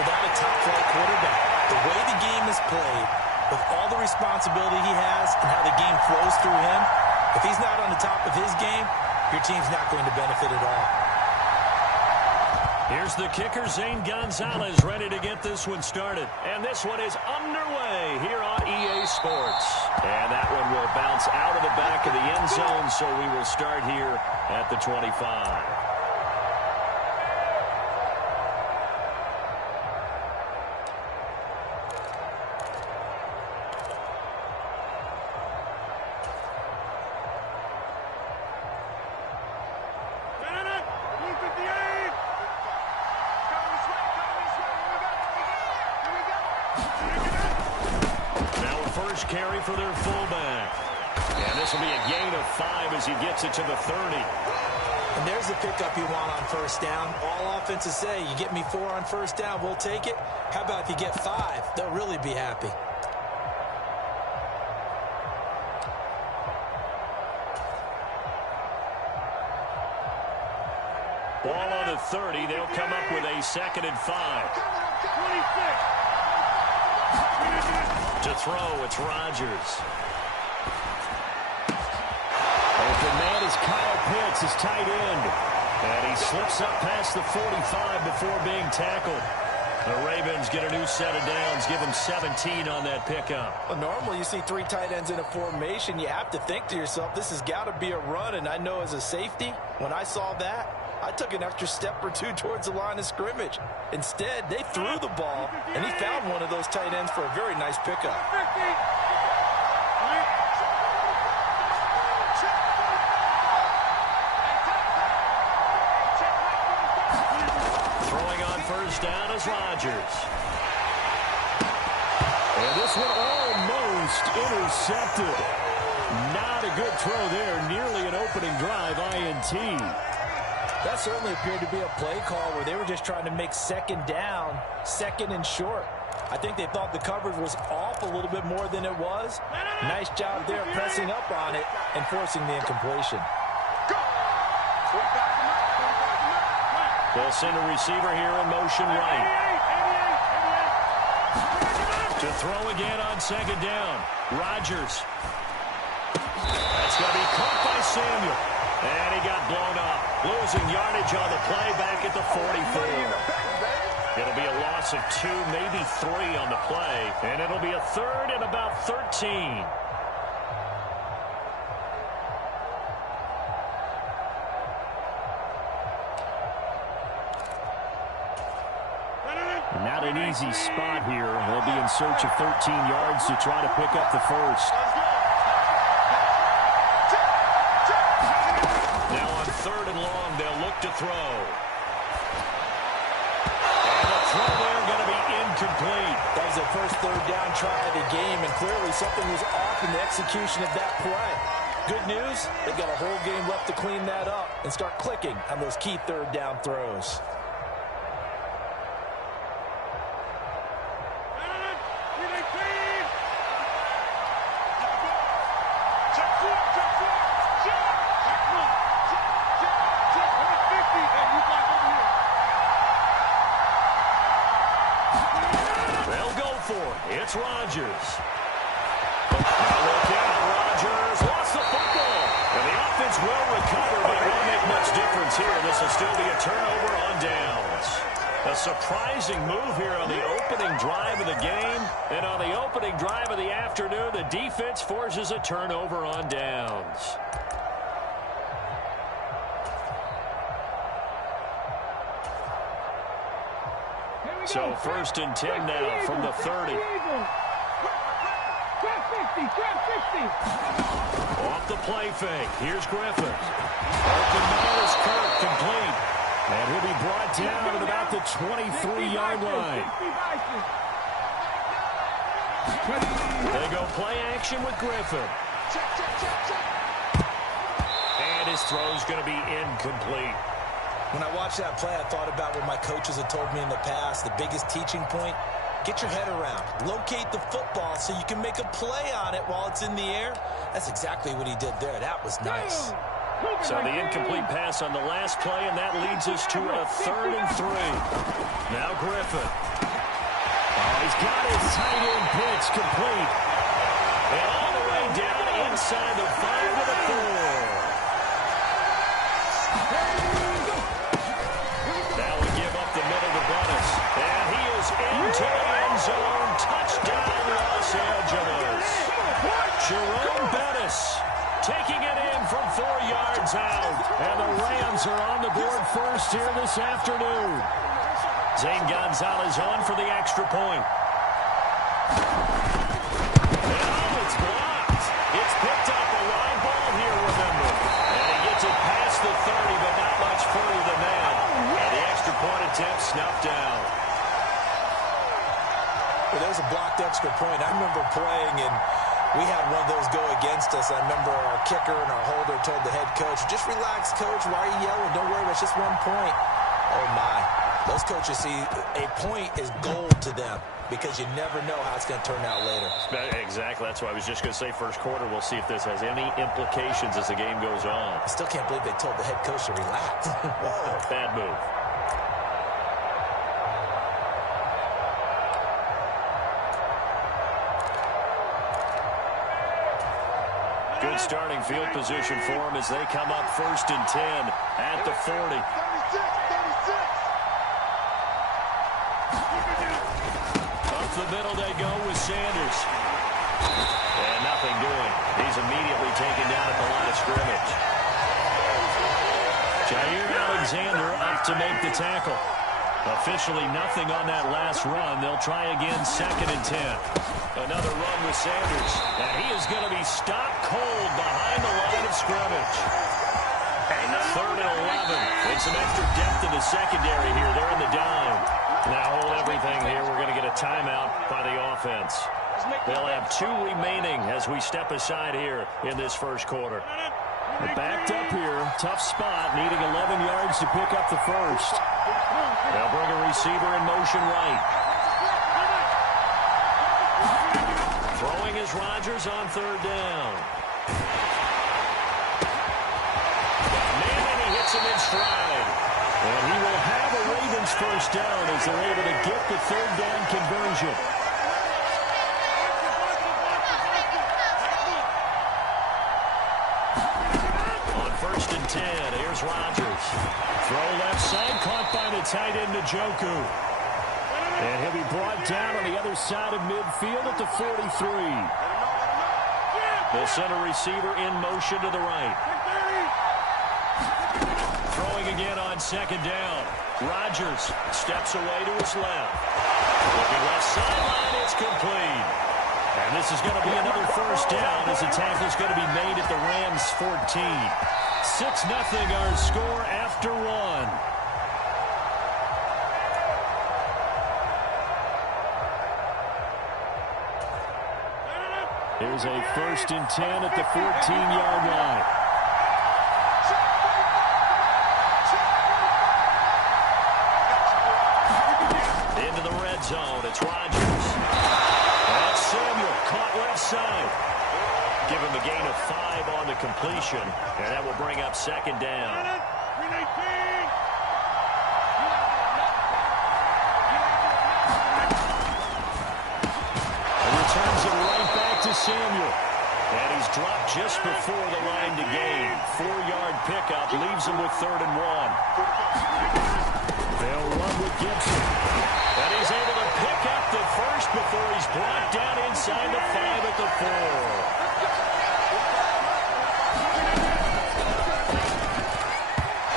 without a top-flight quarterback. The way the game is played, with all the responsibility he has and how the game flows through him, if he's not on the top of his game, your team's not going to benefit at all. Here's the kicker, Zane Gonzalez, ready to get this one started. And this one is underway here on EA Sports. And that one will bounce out of the back of the end zone, so we will start here at the 25. Carry for their fullback. And this will be a gain of 5 as he gets it to the 30. And there's the pickup you want on first down. All offenses say, you get me 4 on first down, we'll take it. How about if you get 5? They'll really be happy. Ball on the 30. They'll come up with a 2nd and 5. 26. To throw, it's Rodgers. Open man is Kyle Pitts, his tight end. And he slips up past the 45 before being tackled. The Ravens get a new set of downs, give them 17 on that pickup. Well, normally you see 3 tight ends in a formation. You have to think to yourself, this has got to be a run. And I know as a safety, when I saw that, I took an extra step or 2 towards the line of scrimmage. Instead, they threw the ball, and he found one of those tight ends for a very nice pickup. Throwing on first down is Rodgers. And this one almost intercepted. Not a good throw there. Nearly an opening drive INT. That certainly appeared to be a play call where they were just trying to make second down, 2nd and short. I think they thought the coverage was off a little bit more than it was. Nice job there pressing up on it and forcing the incompletion. They'll send a receiver here in motion right. To throw again on 2nd down. Rodgers. That's going to be caught by Samuel. And he got blown up. Losing yardage on the play back at the 44. It'll be a loss of 2, maybe 3 on the play. And it'll be a 3rd and about 13. Not an easy spot here. They'll be in search of 13 yards to try to pick up the first. Now on 3rd and long, they'll look to throw. And the throw there going to be incomplete. That was their first 3rd down try of the game, and clearly something was off in the execution of that play. Good news, they've got a whole game left to clean that up and start clicking on those key 3rd down throws. It's Rodgers. Now look out, Rodgers lost the football. And the offense will recover, but it won't make much difference here. This will still be a turnover on downs. A surprising move here on the opening drive of the game. And on the opening drive of the afternoon, the defense forces a turnover on downs. So 1st and 10 now from the 30. Off the play fake. Here's Griffin. Open man is Kirk, complete. And he'll be brought down at about the 23-yard line. They go play action with Griffin. And his throw's going to be incomplete. When I watched that play, I thought about what my coaches had told me in the past. The biggest teaching point, get your head around. Locate the football so you can make a play on it while it's in the air. That's exactly what he did there. That was nice. So the incomplete pass on the last play, and that leads us to a 3rd and 3. Now Griffin. He's got his tight end pitch complete. And all the way down inside the 5 to the 4. That would give up the middle to Bettis. And he is into the end zone. Touchdown, Los Angeles. Jerome Bettis taking it in from 4 yards out. And the Rams are on the board first here this afternoon. Zane Gonzalez on for the extra point. It's blocked. It's picked up a line ball here, remember. And he gets it past the 30, but not much further than that. And the extra point attempt snuffed down. Well, there's a blocked extra point. I remember playing, and we had one of those go against us. I remember our kicker and our holder told the head coach, just relax, coach. Why are you yelling? Don't worry, it's just 1 point. Oh, my. Those coaches see a point is gold to them because you never know how it's going to turn out later. Exactly. That's why I was just going to say first quarter. We'll see if this has any implications as the game goes on. I still can't believe they told the head coach to relax. Bad move. Good starting field position for them as they come up 1st and 10 at the 40. Up the middle they go with Sanders. And nothing doing. He's immediately taken down at the line of scrimmage. Jair Alexander up to make the tackle. Officially nothing on that last run. They'll try again 2nd and 10. Another run with Sanders. And he is going to be stopped cold behind the line of scrimmage. 3rd and 11. And some extra depth in the secondary here. They're in the dime. Now hold everything here. We're going to get a timeout by the offense. They'll have 2 remaining as we step aside here in this first quarter. They're backed up here. Tough spot. Needing 11 yards to pick up the first. They'll bring a receiver in motion right. Throwing is Rodgers on 3rd down. Manning, he hits him in stride. And he will have a Ravens first down as they're able to get the 3rd down conversion. On 1st and 10, here's Rodgers. Throw left side, caught by the tight end, Njoku. And he'll be brought down on the other side of midfield at the 43. The center receiver in motion to the right. Throwing again on 2nd down. Rodgers steps away to his left. Looking left sideline, it's complete. And this is going to be another first down as the tackle is going to be made at the Rams 14. 6-0 our score after 1. Here's a 1st and 10 at the 14-yard line. Into the red zone. It's Rodgers. That's Samuel. Caught left side. Give him a gain of 5 on the completion. And that will bring up 2nd down. And returns it right back to Samuel. And he's dropped just before the line to gain. 4-yard pickup leaves him with 3rd and 1. They'll run with Gibson. And he's able to pick up the first before he's brought down inside the 5 at the 4.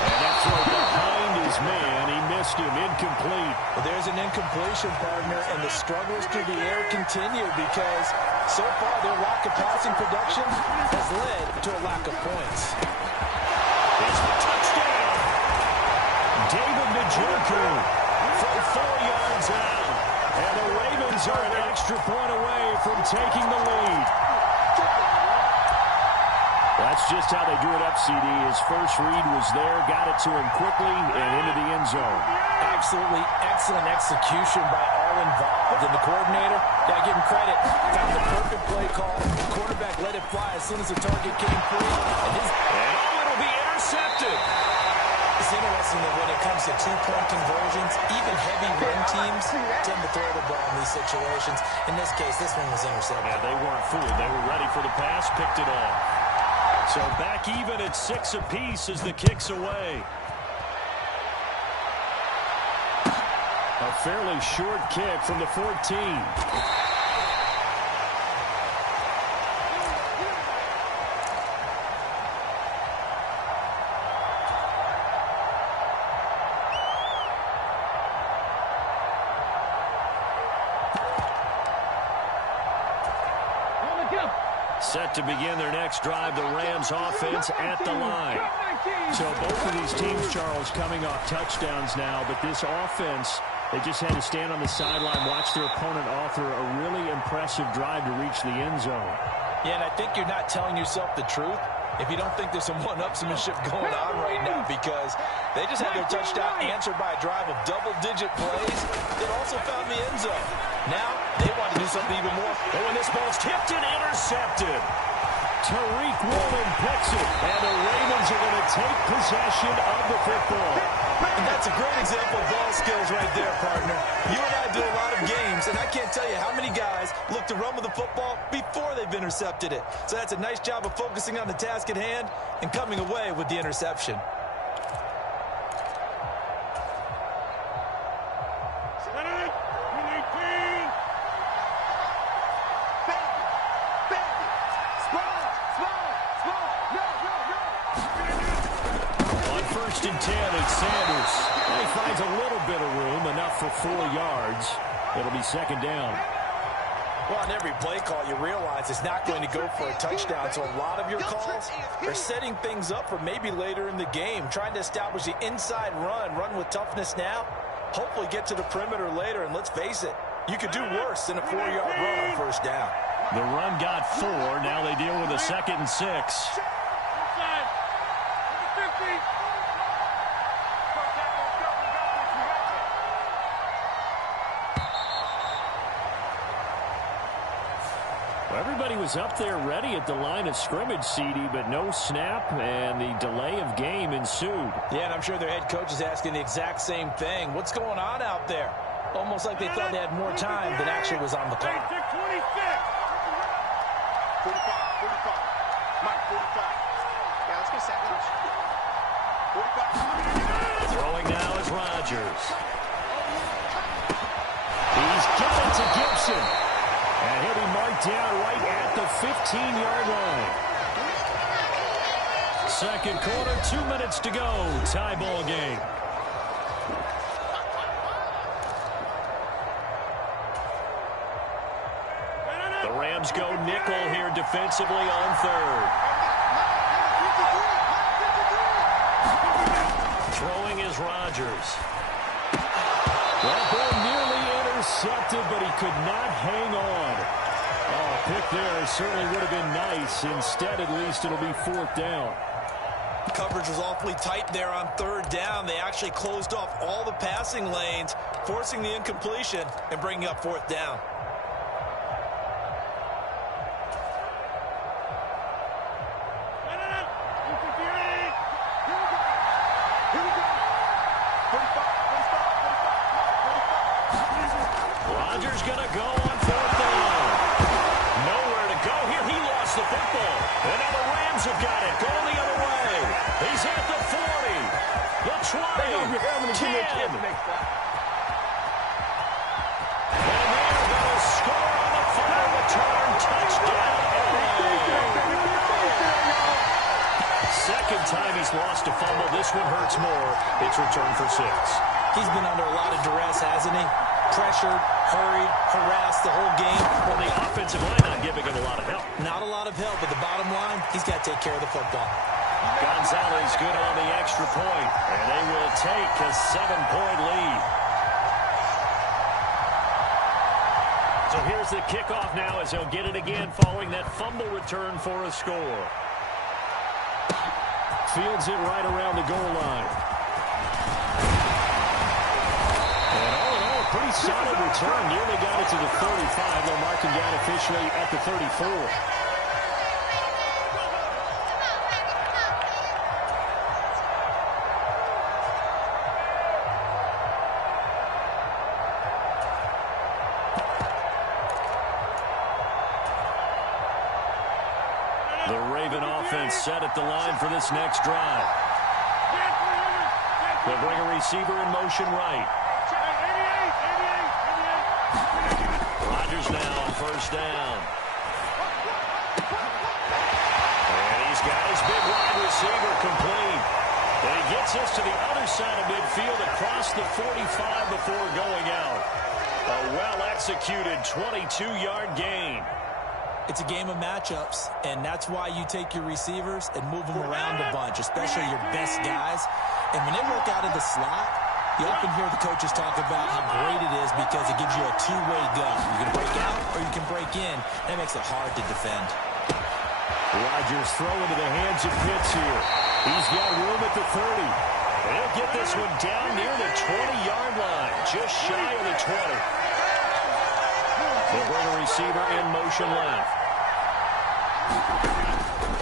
And that throw behind his man. He missed him. Incomplete. Well, there's an incompletion, partner, and the struggles through the air continue because so far their lack of passing production has led to a lack of points. It's a touchdown. David Njoku from 4 yards out. And the Ravens are an extra point away from taking the lead. That's just how they drew it up, CD. His first read was there, got it to him quickly, and into the end zone. Absolutely excellent execution by all involved. And the coordinator, got to give him credit, found the perfect play call. The quarterback let it fly as soon as the target came free. And it'll be intercepted. So interesting that when it comes to two-point conversions, even heavy run teams tend to throw the ball in these situations. In this case, this one was intercepted. Yeah, they weren't fooled. They were ready for the pass, picked it off. So back even at 6 apiece as the kick's away. A fairly short kick from the 14. Set to begin their next drive, the Rams offense at the line. So both of these teams, Charles, coming off touchdowns now, but this offense, they just had to stand on the sideline, watch their opponent author a really impressive drive to reach the end zone. Yeah, and I think you're not telling yourself the truth if you don't think there's some one-upsmanship going on right now, because they just had their touchdown answered by a drive of double-digit plays that also found the end zone. Now, they want to do something even more. Oh, and this ball's tipped and intercepted. Tariq Woolen picks it, and the Ravens are going to take possession of the football. And that's a great example of ball skills right there, partner. You and I do a lot of games, and I can't tell you how many guys look to run with the football before they've intercepted it. So that's a nice job of focusing on the task at hand and coming away with the interception. First and 10, it's Sanders. And he finds a little bit of room, enough for 4 yards. It'll be second down. Well, on every play call, you realize it's not going to go for a touchdown, so a lot of your calls are setting things up for maybe later in the game, trying to establish the inside run with toughness now, hopefully get to the perimeter later, and let's face it, you could do worse than a 4-yard run on first down. The run got 4. Now they deal with a 2nd and 6. Everybody was up there ready at the line of scrimmage, CD, but no snap, and the delay of game ensued. Yeah, and I'm sure their head coach is asking the exact same thing. What's going on out there? Almost like they thought they had more time than actually was on the clock. 45. Mike, 45. Yeah, let's get second. 45. Throwing now is Rodgers. He's given it to Gibson. And he'll be marked down right at the 15-yard line. Second quarter, 2 minutes to go. Tie ball game. The Rams go nickel here defensively on third. Throwing is Rodgers. That ball nearly intercepted, but he could not hang on. Oh, a pick there certainly would have been nice. Instead, at least, it'll be 4th down. Coverage was awfully tight there on 3rd down. They actually closed off all the passing lanes, forcing the incompletion and bringing up 4th down. Rodgers going to go on 4th down. Nowhere to go here. He lost the football. And now the Rams have got it. Going the other way. He's at the 40. The 20. 10. And they're going to score on the final return. Touchdown, LA. Second time he's lost a fumble. This one hurts more. It's returned for 6. He's been under a lot of duress, hasn't he? Pressured, hurried, harassed the whole game. Well, the offensive line not giving him a lot of help. Not a lot of help, but the bottom line, he's got to take care of the football. Gonzalez good on the extra point, and they will take a 7-point lead. So here's the kickoff now as they'll get it again following that fumble return for a score. Fields it right around the goal line. Pretty solid return. Nearly got it to the 35. They'll mark him down officially at the 34. Raven offense set at the line for this next drive. They'll bring a receiver in motion right. Rodgers now on first down. And he's got his big wide receiver complete. And he gets us to the other side of midfield across the 45 before going out. A well-executed 22-yard gain. It's a game of matchups, and that's why you take your receivers and move them around a bunch, especially your best guys. And when they work out of the slot, you often hear the coaches talk about how great it is because it gives you a two-way go. You can break out or you can break in. That makes it hard to defend. Rodgers throw into the hands of Pitts here. He's got room at the 30. And he'll get this one down near the 20-yard line, just shy of the 20. They'll bring a receiver in motion left.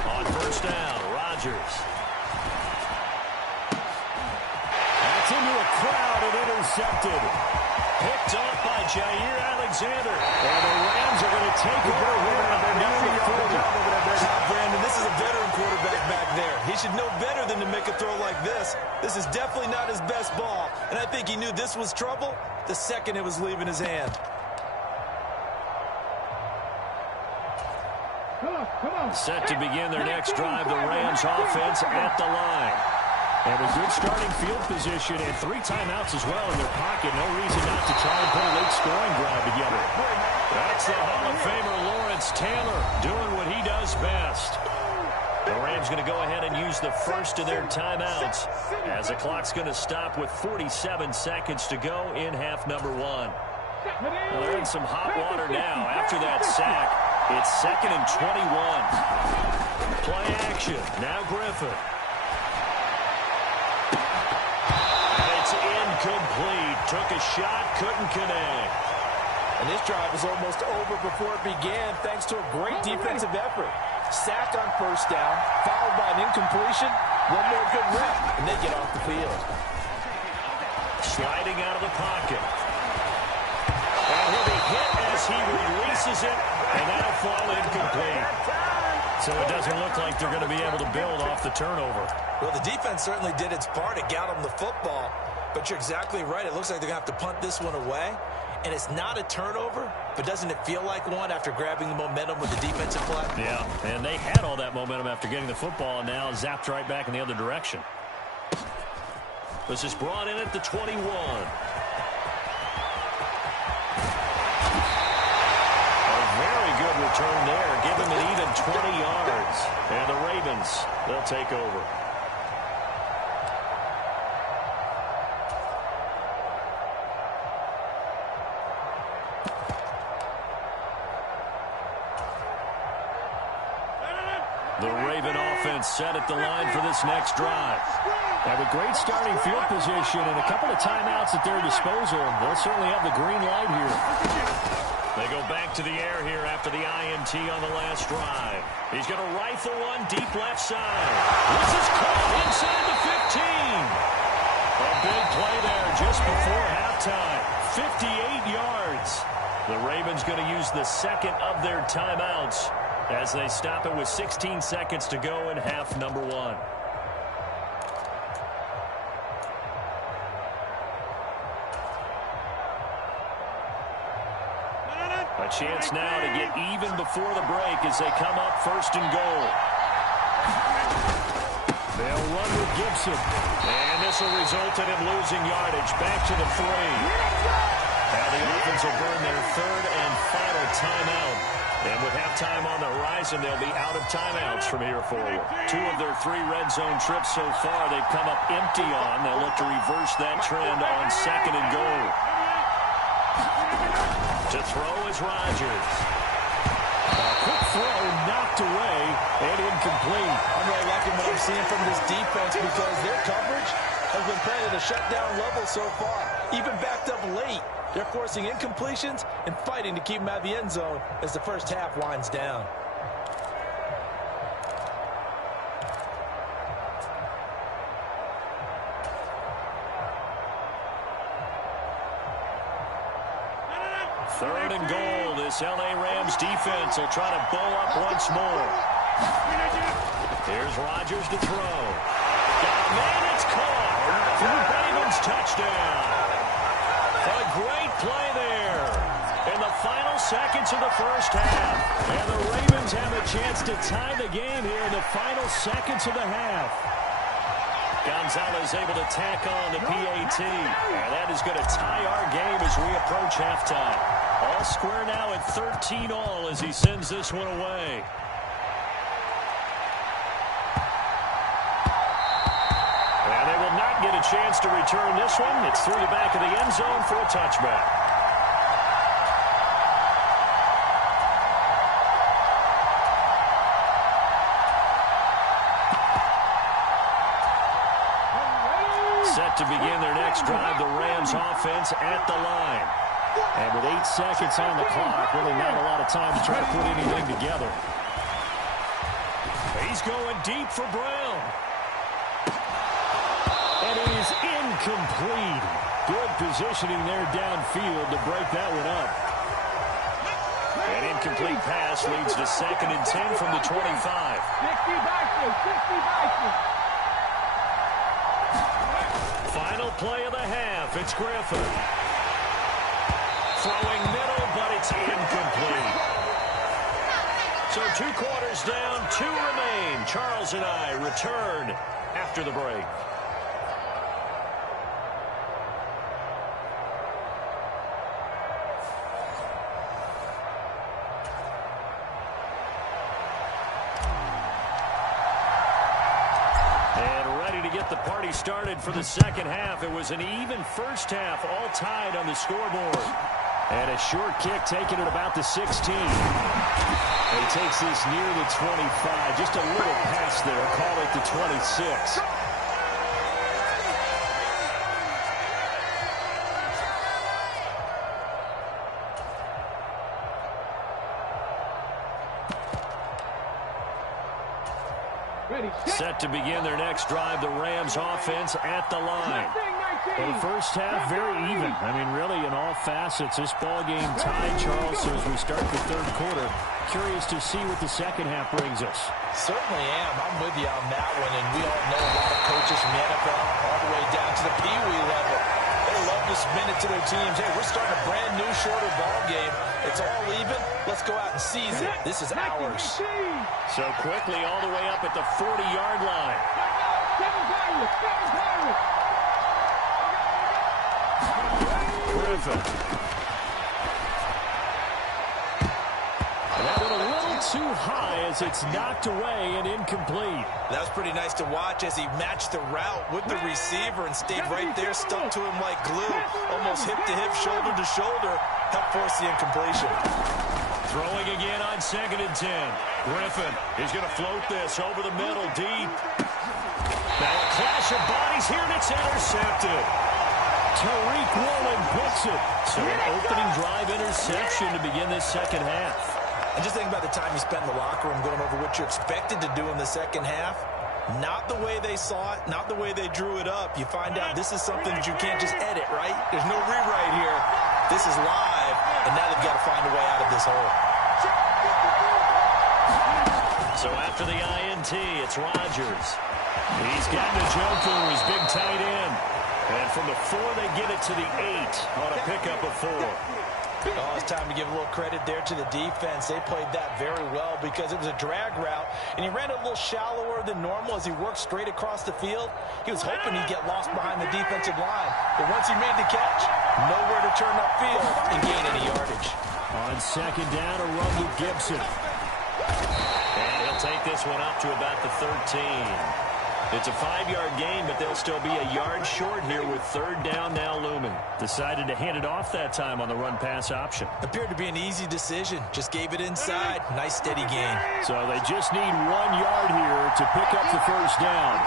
On first down, Rodgers. That's into a crowd and intercepted. Picked off by Jair Alexander. And the Rams are going to take over here near the 40. Brandon, this is a veteran quarterback back there. He should know better than to make a throw like this. This is definitely not his best ball. And I think he knew this was trouble the second it was leaving his hand. Set to begin their next drive, the Rams offense at the line. And a good starting field position and 3 timeouts as well in their pocket. No reason not to try and put a late scoring drive together. That's the Hall of Famer Lawrence Taylor doing what he does best. The Rams going to go ahead and use the first of their timeouts as the clock's going to stop with 47 seconds to go in half number 1. Well, they're in some hot water now after that sack. It's 2nd and 21. Play action. Now Griffin. And it's incomplete. Took a shot, couldn't connect. And this drive was almost over before it began thanks to a great defensive effort. Sack on first down, followed by an incompletion. One more good rep, and they get off the field. Sliding out of the pocket. And he'll be hit as he releases it, and that'll fall incomplete. So it doesn't look like they're going to be able to build off the turnover. Well, the defense certainly did its part to get them the football, but you're exactly right. It looks like they're going to have to punt this one away, and it's not a turnover, but doesn't it feel like one after grabbing the momentum with the defensive play? Yeah, and they had all that momentum after getting the football, and now zapped right back in the other direction. This is brought in at the 21. Good return there. Give him an even 20 yards. And the Ravens, they'll take over. The Raven offense set at the line for this next drive. Have a great starting field position and a couple of timeouts at their disposal. They'll certainly have the green light here. They go back to the air here after the INT on the last drive. He's going to rifle one deep left side. This is caught inside the 15. A big play there just before halftime. 58 yards. The Ravens going to use the second of their timeouts as they stop it with 16 seconds to go in half number 1. A chance now to get even before the break as they come up 1st and goal. They'll run with Gibson. And this will result in him losing yardage. Back to the 3. Now the offense will burn their 3rd and final timeout. And with halftime on the horizon, they'll be out of timeouts from here forward. 2 of their 3 red zone trips so far they've come up empty on. They'll look to reverse that trend on 2nd and goal. To throw is Rodgers. A quick throw knocked away and incomplete. I'm really liking what I'm seeing from this defense because their coverage has been playing at a shutdown level so far. Even backed up late, they're forcing incompletions and fighting to keep them out of the end zone as the first half winds down. Third and goal. This L.A. Rams defense will try to bow up once more. Here's Rodgers to throw. Got a man, it's caught. For Ravens touchdown. A great play there. In the final seconds of the first half. And the Ravens have a chance to tie the game here in the final seconds of the half. Gonzalez able to tack on the PAT. And that is going to tie our game as we approach halftime. All square now at 13-all as he sends this one away. And they will not get a chance to return this one. It's through the back of the end zone for a touchback. Set to begin their next drive, the Rams offense at the line. And with 8 seconds on the clock, really not a lot of time to try to put anything together. He's going deep for Brown. And it is incomplete. Good positioning there downfield to break that one up. An incomplete pass leads to 2nd and 10 from the 25. 60-60. Final play of the half. It's Griffin. Throwing middle, but it's incomplete. So 2 quarters down, 2 remain. Charles and I return after the break. The party started for the second half. It was an even first half, all tied on the scoreboard. And a short kick taken at about the 16. He takes this near the 25. Just a little pass there. Call it the 26. Set to begin their next drive, the Rams offense at the line. Well, the first half, very even. I mean, really, in all facets, this ball game tied, Charles. So as we start the third quarter, curious to see what the second half brings us. Certainly am. I'm with you on that one. And we all know a lot of coaches from the NFL all the way down to the Pee Wee level. They love to spin it to their teams. Hey, we're starting a brand new, shorter ball game. It's all even. Let's go out and seize it. This is ours. So quickly all the way up at the 40-yard line. Griffin. And that one a little too high as it's knocked away and incomplete. That was pretty nice to watch as he matched the route with the receiver and stayed right there, stuck to him like glue. Almost hip to hip, shoulder to shoulder. Helped force the incompletion. Throwing again on 2nd and 10. Griffin is going to float this over the middle, deep. Now a clash of bodies here, and it's intercepted. Tariq Woolen picks it. So an opening drive interception to begin this second half. And just think about the time you spent in the locker room going over what you're expected to do in the second half. Not the way they saw it, not the way they drew it up. You find out this is something that you can't just edit, right? There's no rewrite here. This is live, and now they've got to find a way out of this hole. So after the INT, it's Rodgers. He's gotten to Joker, his big tight end. And from the 4, they get it to the 8 on a pickup of 4. Oh, it's time to give a little credit there to the defense. They played that very well because it was a drag route, and he ran it a little shallower than normal as he worked straight across the field. He was hoping he'd get lost behind the defensive line, but once he made the catch, nowhere to turn upfield and gain any yardage. On 2nd down, a run with Gibson. And he'll take this one up to about the 13. It's a 5-yard gain, but they'll still be a yard short here with 3rd down now looming. Decided to hand it off that time on the run-pass option. Appeared to be an easy decision. Just gave it inside. Nice, steady gain. So they just need 1 yard here to pick up the 1st down.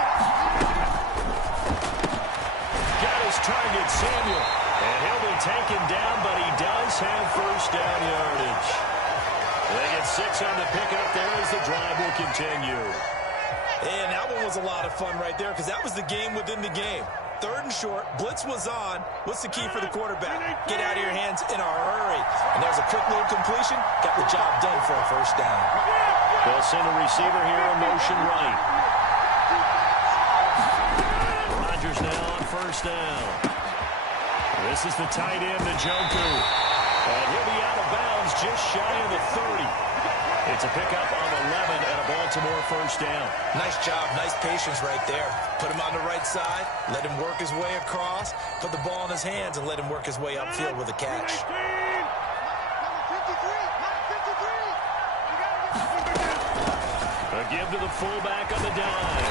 Got his target, Samuel. And he'll be taken down, but he does have 1st down yardage. They get 6 on the pickup there as the drive will continue. And that one was a lot of fun right there because that was the game within the game. 3rd and short, blitz was on. What's the key for the quarterback? Get out of your hands in a hurry. And there's a quick little completion. Got the job done for a 1st down. They'll send a receiver here in motion right. Rodgers now on first down. This is the tight end, Njoku. And he'll be out of bounds just shy of the 30. It's a pickup of 11 and a Baltimore first down. Nice job, nice patience right there. Put him on the right side, let him work his way across, put the ball in his hands, and let him work his way upfield with a catch. A give to the fullback on the dive.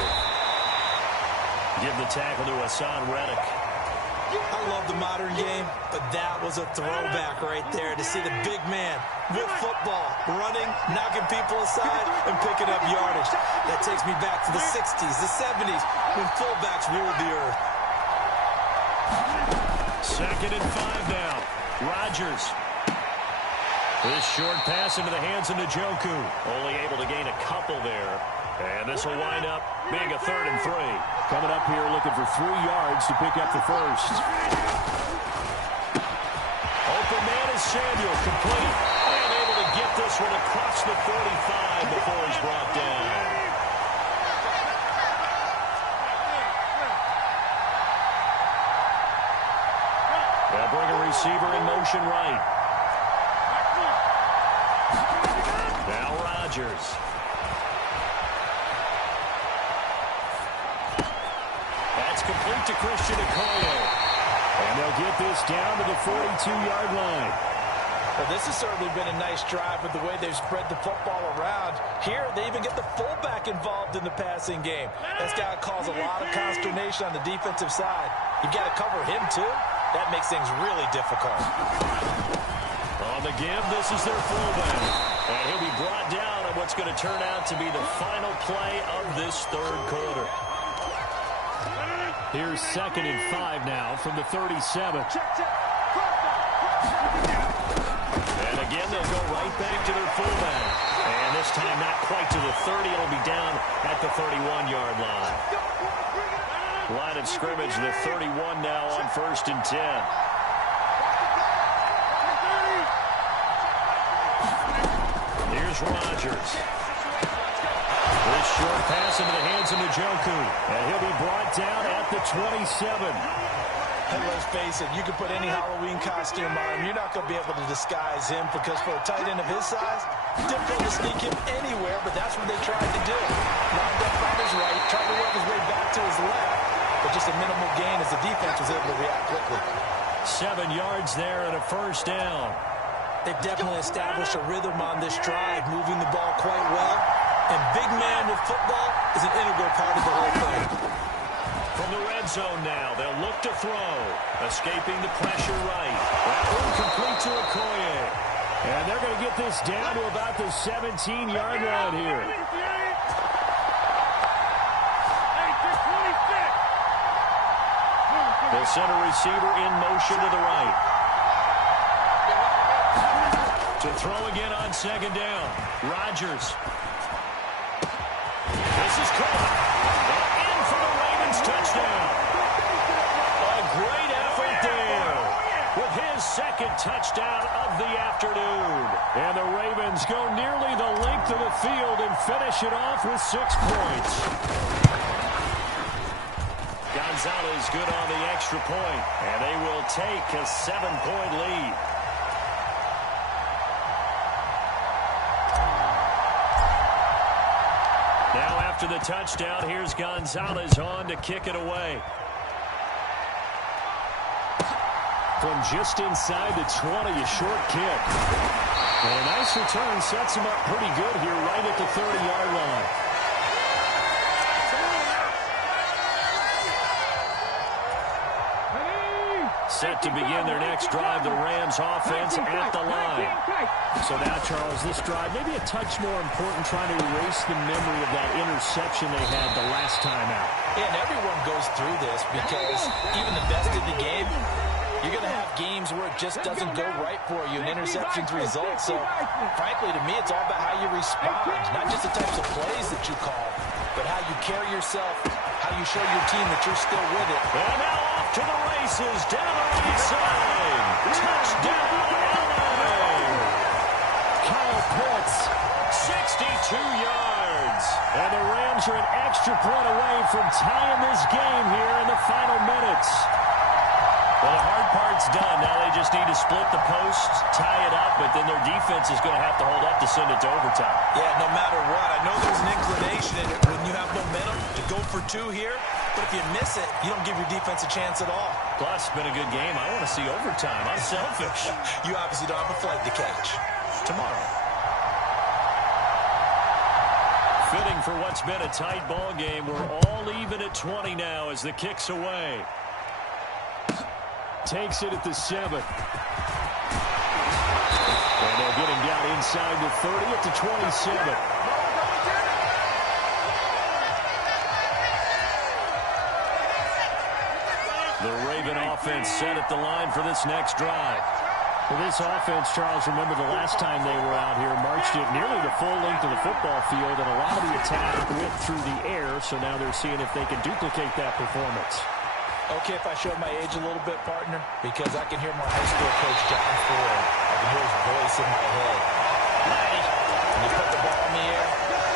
Give the tackle to Hassan Reddick. I love the modern game, but that was a throwback right there to see the big man with football, running, knocking people aside, and picking up yardage. That takes me back to the 60s, the 70s, when fullbacks ruled the earth. 2nd and 5 now. Rodgers. This short pass into the hands of Njoku. Only able to gain a couple there. And this will wind up being a 3rd and 3. Coming up here looking for 3 yards to pick up the first. Open man is Samuel, complete. And able to get this one across the 45 before he's brought down. They'll bring a receiver in motion right. Now Rodgers. That's complete to Christian Okoye. And they'll get this down to the 42-yard line. Well, this has certainly been a nice drive with the way they've spread the football around. Here, they even get the fullback involved in the passing game. That's got to cause a lot of consternation on the defensive side. You've got to cover him, too. That makes things really difficult. On the give, this is their fullback. And he'll be brought down on what's going to turn out to be the final play of this 3rd quarter. Here's 2nd and 5 now from the 37. And again, they'll go right back to their fullback. And this time not quite to the 30. It'll be down at the 31-yard line. Line of scrimmage, the 31 now on 1st and 10. Here's Rodgers. This short pass into the hands of Njoku. And he'll be brought down at the 27. And let's face it, you can put any Halloween costume on him. You're not going to be able to disguise him because for a tight end of his size, difficult to sneak him anywhere, but that's what they tried to do. Lined up on his right, tried to work his way back to his left, but just a minimal gain as the defense was able to react quickly. 7 yards there and a first down. They've definitely established a rhythm on this drive, moving the ball quite well. And big man with football is an integral part of the whole thing. From the red zone now, they'll look to throw. Escaping the pressure right. That one complete to Okoye. And they're going to get this down to about the 17-yard line here. They'll send a receiver in motion to the right. To throw again on 2nd down. Rodgers. This is caught. In for the Ravens touchdown. A great effort there with his 2nd touchdown of the afternoon. And the Ravens go nearly the length of the field and finish it off with 6 points. Gonzalez good on the extra point, and they will take a 7-point lead. Now after the touchdown, here's Gonzalez on to kick it away. From just inside the 20, a short kick. And a nice return sets him up pretty good here right at the 30-yard line. Set to begin their next drive, the Rams offense at the line. So now, Charles, this drive maybe a touch more important, trying to erase the memory of that interception they had the last time out. Yeah, and everyone goes through this because even the best of the game, you're going to have games where it just doesn't go right for you, and interceptions result. So, frankly, to me, it's all about how you respond, not just the types of plays that you call, but how you carry yourself, how you show your team that you're still with it. And now off to the races, down the right side. Touchdown, LA! Kyle Pitts 62 yards. And the Rams are an extra point away from tying this game here in the final minutes. Well, the hard part's done. Now they just need to split the posts, tie it up, but then their defense is going to have to hold up to send it to overtime. Yeah, no matter what. I know there's an inclination in it when you have momentum to go for two here, but if you miss it, you don't give your defense a chance at all. Plus, it's been a good game. I want to see overtime. I'm selfish. You obviously don't have a flight to catch. Tomorrow. Fitting for what's been a tight ball game. We're all even at 20 now as the kick's away. Takes it at the 7. And they'll get him down inside the 30 at the 27. The Raven offense set at the line for this next drive. Well, this offense, Charles, remember the last time they were out here, marched it nearly the full length of the football field, and a lot of the attack went through the air, so now they're seeing if they can duplicate that performance. Okay, if I show my age a little bit, partner, because I can hear my high school coach, John Ford. I can hear his voice in my head. Laddie, when you put the ball in the air,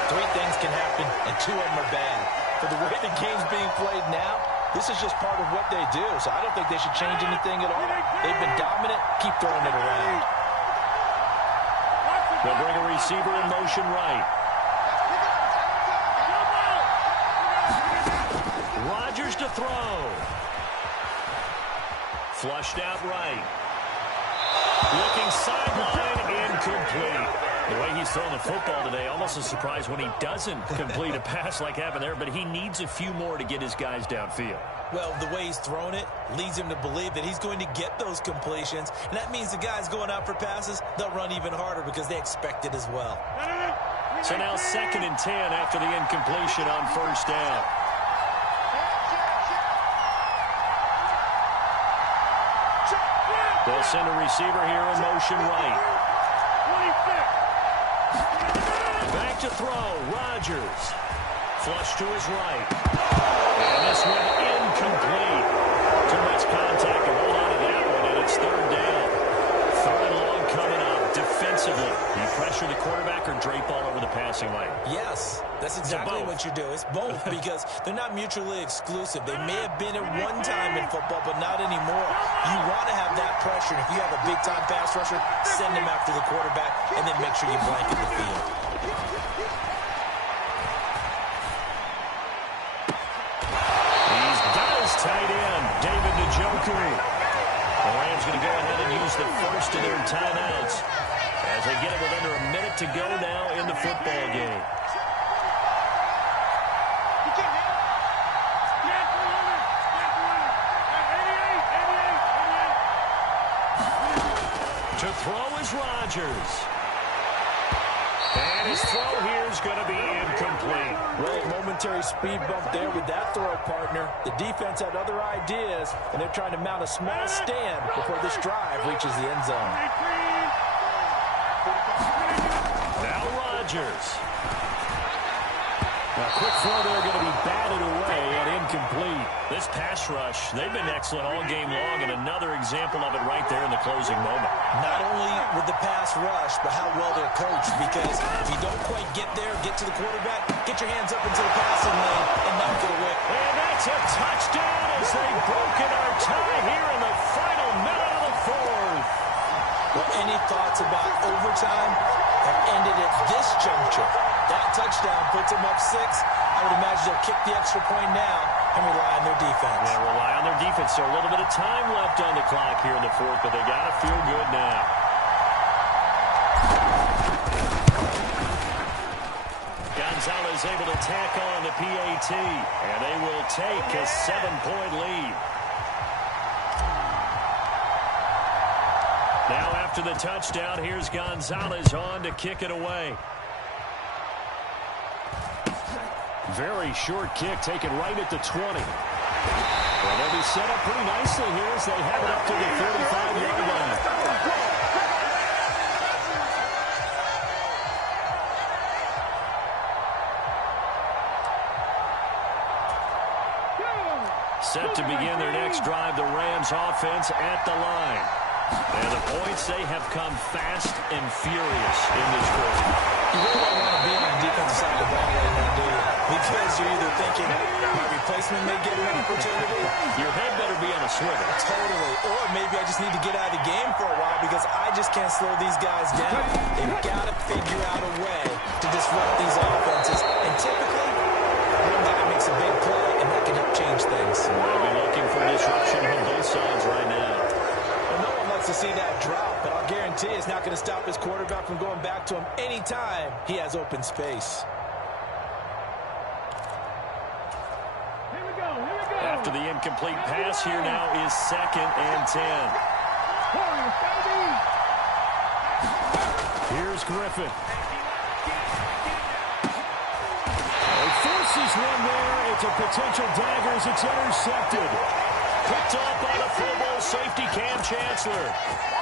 3 things can happen, and 2 of them are bad. For the way the game's being played now, this is just part of what they do, so I don't think they should change anything at all. They've been dominant. Keep throwing it around. They'll bring a receiver in motion right. Rodgers to throw. Flushed out right. Looking sideline, incomplete. The way he's throwing the football today, almost a surprise when he doesn't complete a pass like happened there, but he needs a few more to get his guys downfield. Well, the way he's thrown it leads him to believe that he's going to get those completions, and that means the guys going out for passes, they'll run even harder because they expect it as well. So now 2nd and 10 after the incompletion on 1st down. They'll send a receiver here in motion right. Back to throw, Rodgers. Flush to his right. And this one incomplete. Too much contact to hold on to that one, and it's 3rd down. 3rd and long coming up. Defensively, you pressure the quarterback or drape all over the passing lane? Yes, that's exactly what you do. It's both because they're not mutually exclusive. They may have been at one time in football, but not anymore. You want to have that pressure. If you have a big-time pass rusher, send him after the quarterback, and then make sure you blanket the field. He's got his tight end, David Njoku. The Rams going to go ahead and use the first of their timeouts as they get it with under a minute to go now in the football game. To throw is Rodgers. And his throw here is going to be incomplete. Well, a momentary speed bump there with that throw, partner. The defense had other ideas, and they're trying to mount a small stand before this drive reaches the end zone. Now Rodgers. A quick throw there going to be batted away and incomplete. This pass rush, they've been excellent all game long, and another example of it right there in the closing moment. Not only with the pass rush, but how well they're coached, because if you don't quite get there, get to the quarterback, get your hands up into the passing lane and knock it away. And that's a touchdown as they've broken our tie here in the final minute of the 4th. Well, any thoughts about overtime have ended at this juncture. That touchdown puts them up 6. I would imagine they'll kick the extra point now and rely on their defense. Yeah, rely on their defense. So a little bit of time left on the clock here in the 4th, but they got to feel good now. Gonzalez able to tack on the PAT, and they will take a 7-point lead. Now after the touchdown, here's Gonzalez on to kick it away. Very short kick taken right at the 20. Well, they'll be set up pretty nicely here as they have it up to the 35-yard line. Set to begin their next drive, the Rams offense at the line. And the points, they have come fast and furious in this quarter. You really don't want to be on the defensive side of the ball right now, do you? Because you're either thinking my replacement may get an opportunity. Your head better be on a swivel. Totally. Or maybe I just need to get out of the game for a while because I just can't slow these guys down. They've got to figure out a way to disrupt these offenses. And typically, one guy makes a big play, and that can help change things. They'll be looking for disruption on both sides right now. Well, no one likes to see that drop, but I'll guarantee it's not going to stop his quarterback from going back to him anytime he has open space. After the incomplete pass, here now is 2nd and 10. Here's Griffin. He forces one there. It's a potential dagger as it's intercepted. Picked up by the Pro Bowl safety Cam Chancellor.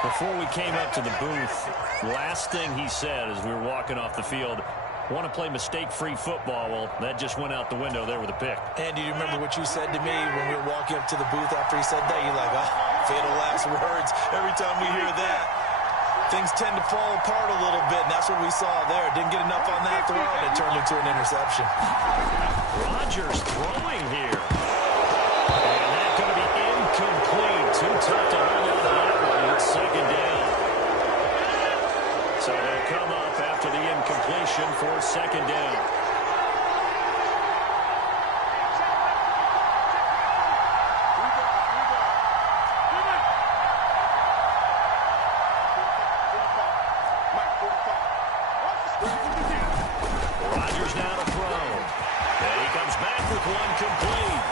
Before we came up to the booth, last thing he said as we were walking off the field, want to play mistake-free football. Well, that just went out the window there with a pick. And do you remember what you said to me when we were walking up to the booth after he said that? You're like, oh, fatal last words. Every time we hear that, things tend to fall apart a little bit, and that's what we saw there. Didn't get enough on that throw, and it turned into an interception. Rodgers throwing here. And that's going to be incomplete. Too tough to hold on to that one. It's 2nd down. So they'll come up after the incompletion for 2nd down. Rodgers now to throw. And he comes back with one complete.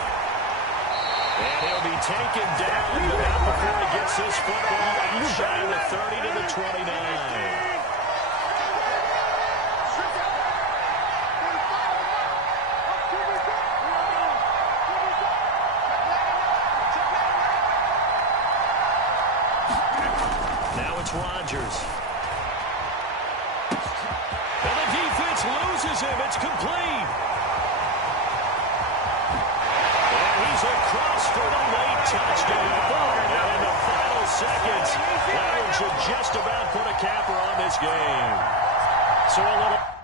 And he'll be taken down, but not before he gets this football out shy of the 30 to the 29. Rodgers. And the defense loses him. It's complete. And he's across for the late touchdown. And in the final seconds, that one should just about put a capper on this game. So a little...